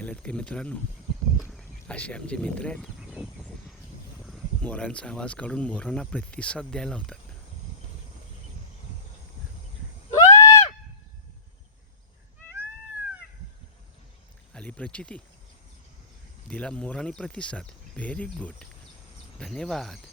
पाहिलेत की मित्रांनो? असे आमचे मित्र आहेत. मोरांचा आवाज काढून मोरांना प्रतिसाद द्यायला होतात. आली प्रचिती. दिला मोराने प्रतिसाद. व्हेरी गुड धन्यवाद.